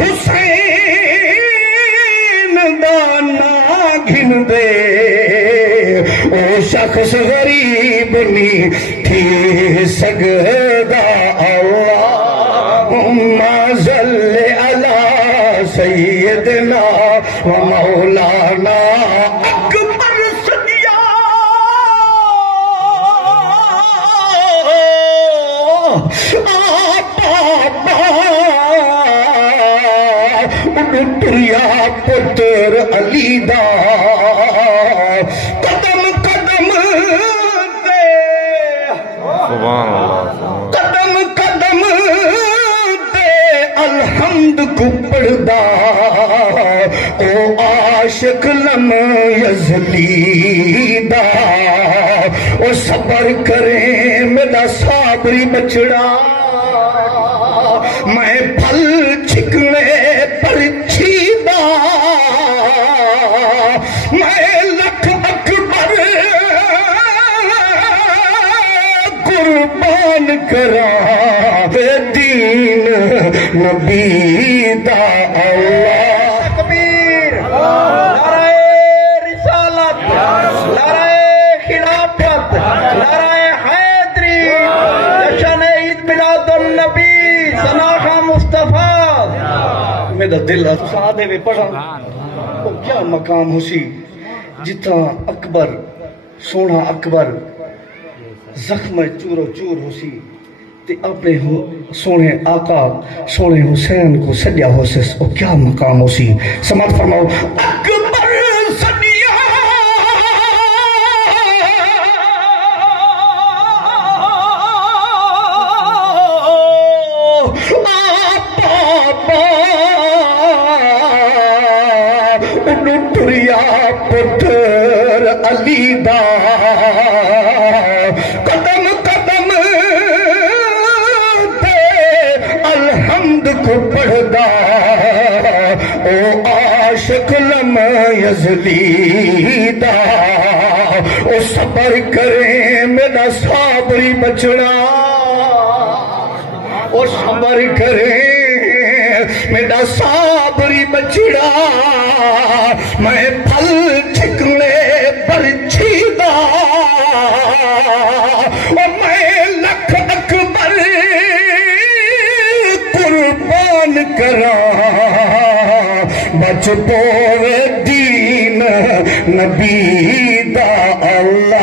حسین دانا گھن دے او شخص غریب نہیں تھی سگدا اللہم صلی علی سیدنا و مولانا اکبر صدیہ تریا پتر علی دا قدم قدم دے سبحان اللہ قدم قدم دے الحمد کو پڑھدا او عاشق لم یزلی دا او صبر کرے میرا صابری بچڑا میں پھل چھکنے پر چھیدا میں لکھ اکبر قربان کرا دین نبی دا اللہ تکبیر نعرہ رسالت نعرہ خلافت نعرہ حیدری جشن عید میلاد النبی سناخہ مصطفیٰ میرا دل سادے میں پڑھا وہ کیا مقام ہو سی جتا اکبر سونا اکبر زخم چورو چور ہو سی تے اپنے سونے آقا سونے حسین کو سجا ہو سس وہ کیا مقام ہو سی سمات فرماؤ اکبر سجیا پتر علی دا قدم قدم دے الحمد کو پڑھدا او عاشق لم یزلی دا او صبر کرے میرا صابری بچڑا او صبر کرے میرا صابری بچڑا میں پھل چھکنے پر چھیدا اور میں لکھ اکبر قربان کرا بچ پوے دین نبی دا اللہ